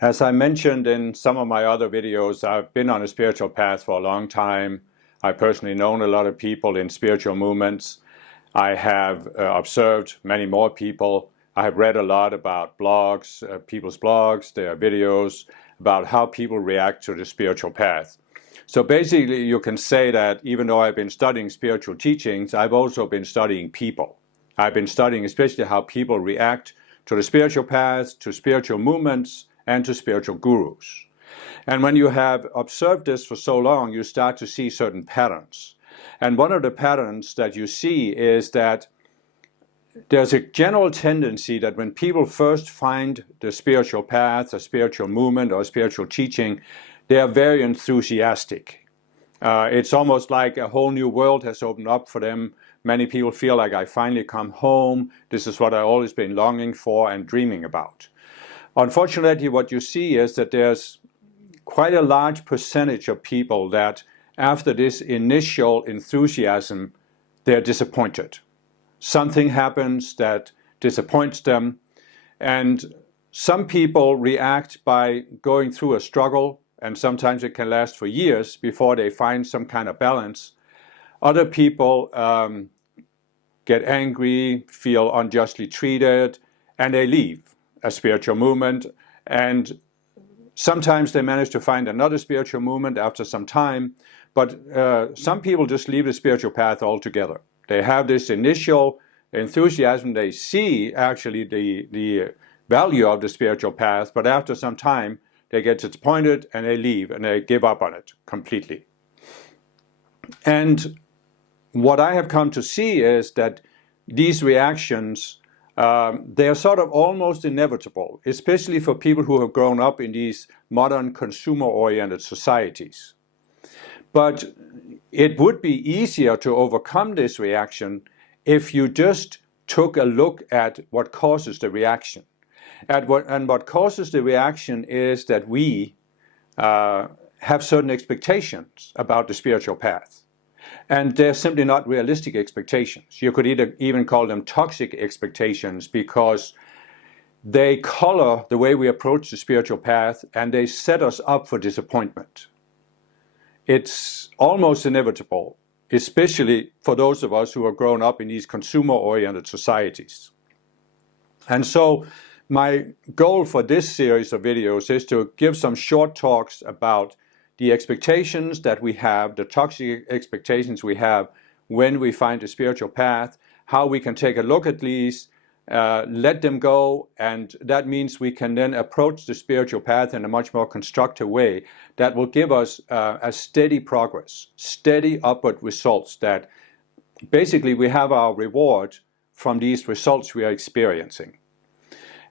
As I mentioned in some of my other videos, I've been on a spiritual path for a long time. I personally known a lot of people in spiritual movements. I have observed many more people. I have read a lot about blogs, people's blogs, their videos, about how people react to the spiritual path. So basically, you can say that even though I've been studying spiritual teachings, I've also been studying people. I've been studying especially how people react to the spiritual path, to spiritual movements, and to spiritual gurus. And when you have observed this for so long, you start to see certain patterns. And one of the patterns that you see is that there's a general tendency that when people first find the spiritual path, a spiritual movement, or spiritual teaching, they are very enthusiastic. It's almost like a whole new world has opened up for them. Many people feel like I finally come home. This is what I've always been longing for and dreaming about. Unfortunately, what you see is that there's quite a large percentage of people that after this initial enthusiasm, they're disappointed. Something happens that disappoints them, and some people react by going through a struggle, and sometimes it can last for years before they find some kind of balance. Other people get angry, feel unjustly treated, and they leave a spiritual movement, and sometimes they manage to find another spiritual movement after some time, but some people just leave the spiritual path altogether. They have this initial enthusiasm, they see actually the value of the spiritual path, but after some time they get disappointed and they leave and they give up on it completely. And what I have come to see is that these reactions they are sort of almost inevitable, especially for people who have grown up in these modern consumer-oriented societies. But it would be easier to overcome this reaction if you just took a look at what causes the reaction. And what causes the reaction is that we have certain expectations about the spiritual path. And they're simply not realistic expectations. You could even call them toxic expectations because they color the way we approach the spiritual path and they set us up for disappointment. It's almost inevitable, especially for those of us who have grown up in these consumer-oriented societies. And so my goal for this series of videos is to give some short talks about the expectations that we have, the toxic expectations we have when we find a spiritual path, how we can take a look at these, let them go, and that means we can then approach the spiritual path in a much more constructive way that will give us a steady progress, steady upward results that basically we have our reward from these results we are experiencing.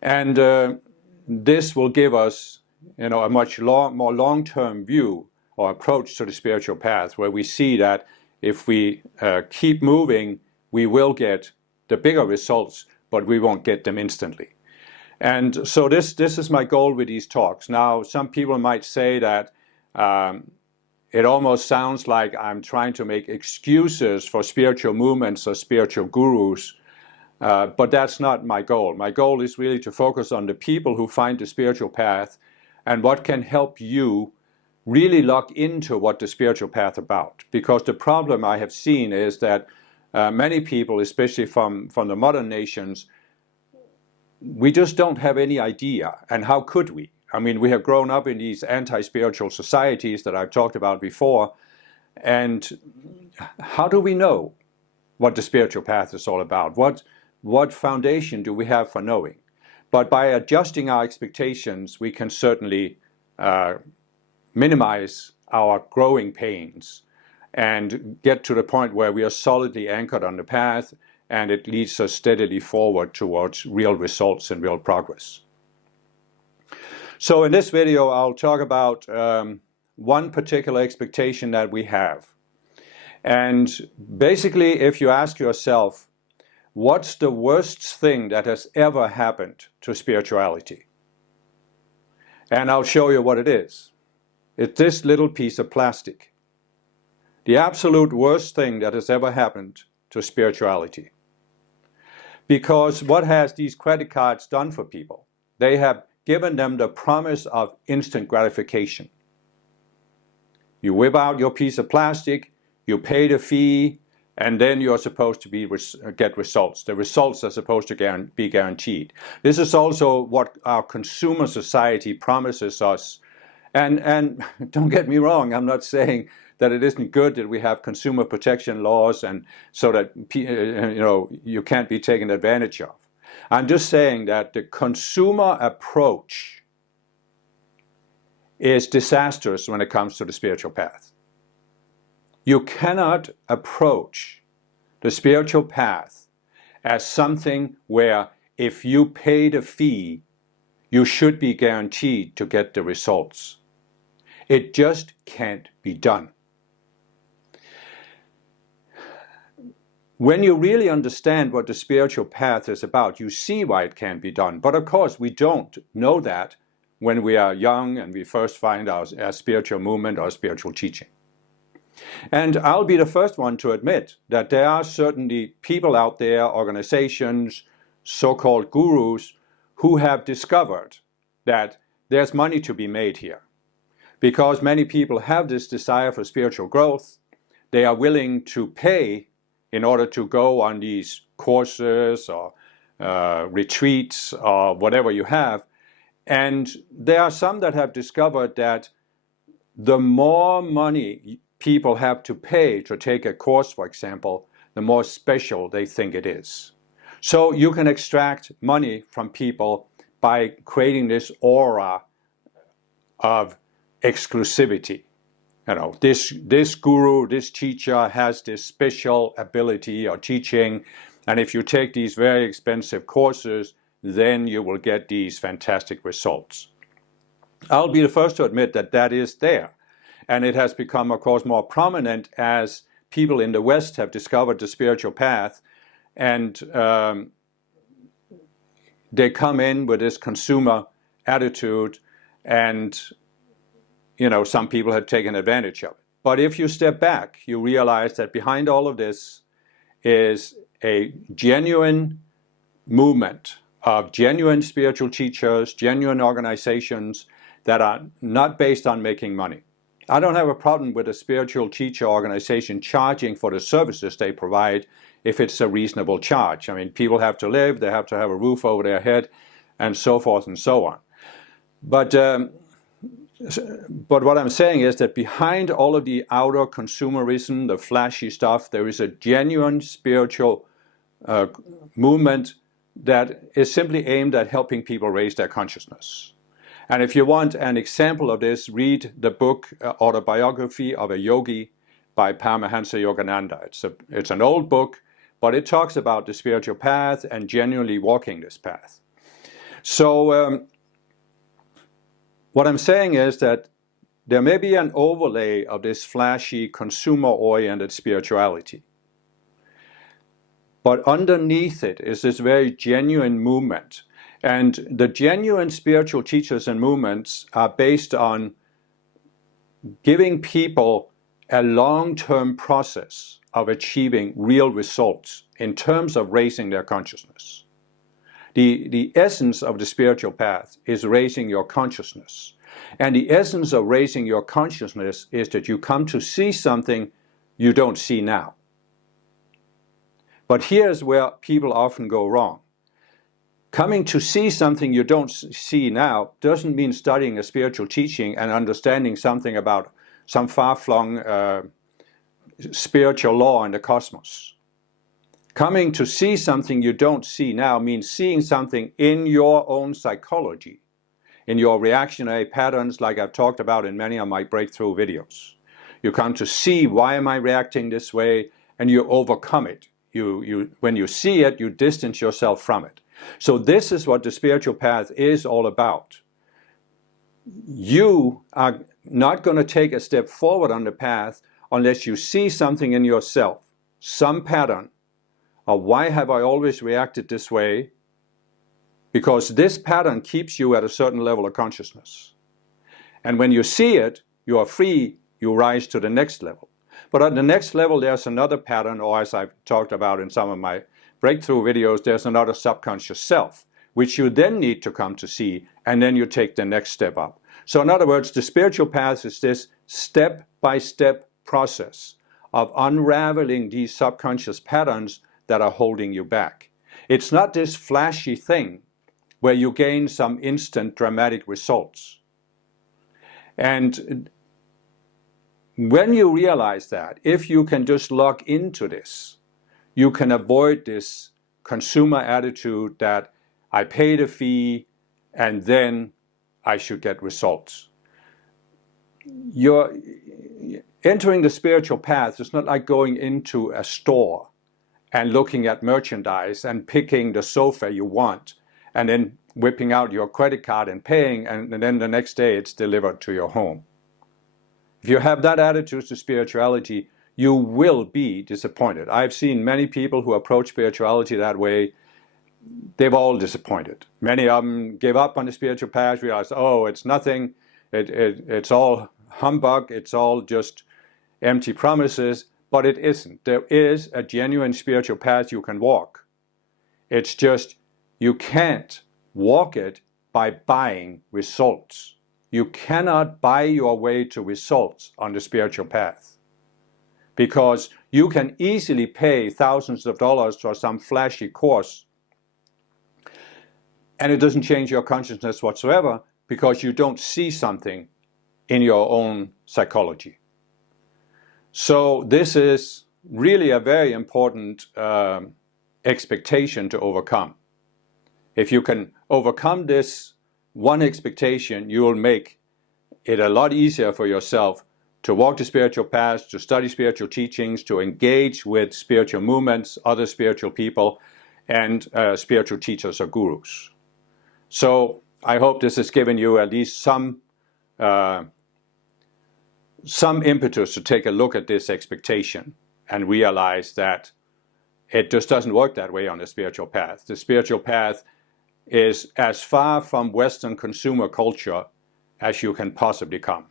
And this will give us a much more long-term view or approach to the spiritual path, where we see that if we keep moving, we will get the bigger results, but we won't get them instantly. And so this is my goal with these talks. Now, some people might say that it almost sounds like I'm trying to make excuses for spiritual movements or spiritual gurus, but that's not my goal. My goal is really to focus on the people who find the spiritual path and what can help you really lock into what the spiritual path is about. Because the problem I have seen is that many people, especially from the modern nations, we just don't have any idea. And how could we? I mean, we have grown up in these anti-spiritual societies that I've talked about before. And how do we know what the spiritual path is all about? What foundation do we have for knowing? But by adjusting our expectations, we can certainly minimize our growing pains and get to the point where we are solidly anchored on the path and it leads us steadily forward towards real results and real progress. So in this video, I'll talk about one particular expectation that we have. And basically, if you ask yourself, what's the worst thing that has ever happened to spirituality? And I'll show you what it is. It's this little piece of plastic. The absolute worst thing that has ever happened to spirituality. Because what has these credit cards done for people? They have given them the promise of instant gratification. You whip out your piece of plastic, you pay the fee, and then you're supposed to get results. The results are supposed to be guaranteed. This is also what our consumer society promises us. And don't get me wrong, I'm not saying that it isn't good that we have consumer protection laws and so that you can't be taken advantage of. I'm just saying that the consumer approach is disastrous when it comes to the spiritual path. You cannot approach the spiritual path as something where if you pay the fee, you should be guaranteed to get the results. It just can't be done. When you really understand what the spiritual path is about, you see why it can't be done. But of course, we don't know that when we are young and we first find our spiritual movement or spiritual teaching. And I'll be the first one to admit that there are certainly people out there, organizations, so-called gurus, who have discovered that there's money to be made here. Because many people have this desire for spiritual growth, they are willing to pay in order to go on these courses or retreats or whatever you have. And there are some that have discovered that the more money people have to pay to take a course, for example, the more special they think it is. So you can extract money from people by creating this aura of exclusivity. You know, this guru, this teacher has this special ability or teaching, and if you take these very expensive courses, then you will get these fantastic results. I'll be the first to admit that that is there. And it has become, of course, more prominent as people in the West have discovered the spiritual path, and they come in with this consumer attitude, and some people have taken advantage of it. But if you step back, you realize that behind all of this is a genuine movement of genuine spiritual teachers, genuine organizations that are not based on making money. I don't have a problem with a spiritual teacher organization charging for the services they provide if it's a reasonable charge. I mean, people have to live, they have to have a roof over their head, and so forth and so on. But what I'm saying is that behind all of the outer consumerism, the flashy stuff, there is a genuine spiritual movement that is simply aimed at helping people raise their consciousness. And if you want an example of this, read the book Autobiography of a Yogi by Paramahansa Yogananda. It's an old book, but it talks about the spiritual path and genuinely walking this path. So what I'm saying is that there may be an overlay of this flashy, consumer-oriented spirituality. But underneath it is this very genuine movement. And the genuine spiritual teachers and movements are based on giving people a long-term process of achieving real results in terms of raising their consciousness. The essence of the spiritual path is raising your consciousness. And the essence of raising your consciousness is that you come to see something you don't see now. But here's where people often go wrong. Coming to see something you don't see now doesn't mean studying a spiritual teaching and understanding something about some far-flung spiritual law in the cosmos. Coming to see something you don't see now means seeing something in your own psychology, in your reactionary patterns like I've talked about in many of my breakthrough videos. You come to see, why am I reacting this way, and you overcome it. When you see it, you distance yourself from it. So this is what the spiritual path is all about. You are not going to take a step forward on the path unless you see something in yourself, some pattern of why have I always reacted this way, because this pattern keeps you at a certain level of consciousness. And when you see it, you are free, you rise to the next level. But at the next level, there's another pattern, or as I've talked about in some of my breakthrough videos, there's another subconscious self, which you then need to come to see and then you take the next step up. So in other words, the spiritual path is this step-by-step process of unraveling these subconscious patterns that are holding you back. It's not this flashy thing where you gain some instant dramatic results. And when you realize that, if you can just log into this, you can avoid this consumer attitude that I paid a fee and then I should get results. You're entering the spiritual path is not like going into a store and looking at merchandise and picking the sofa you want and then whipping out your credit card and paying, and then the next day it's delivered to your home. If you have that attitude to spirituality, you will be disappointed. I've seen many people who approach spirituality that way. They've all disappointed. Many of them give up on the spiritual path, realize, oh, it's nothing, it's all humbug, it's all just empty promises, but it isn't. There is a genuine spiritual path you can walk. It's just you can't walk it by buying results. You cannot buy your way to results on the spiritual path, because you can easily pay thousands of dollars for some flashy course and it doesn't change your consciousness whatsoever because you don't see something in your own psychology. So this is really a very important expectation to overcome. If you can overcome this one expectation, you will make it a lot easier for yourself to walk the spiritual path, to study spiritual teachings, to engage with spiritual movements, other spiritual people, and spiritual teachers or gurus. So I hope this has given you at least some impetus to take a look at this expectation and realize that it just doesn't work that way on the spiritual path. The spiritual path is as far from Western consumer culture as you can possibly come.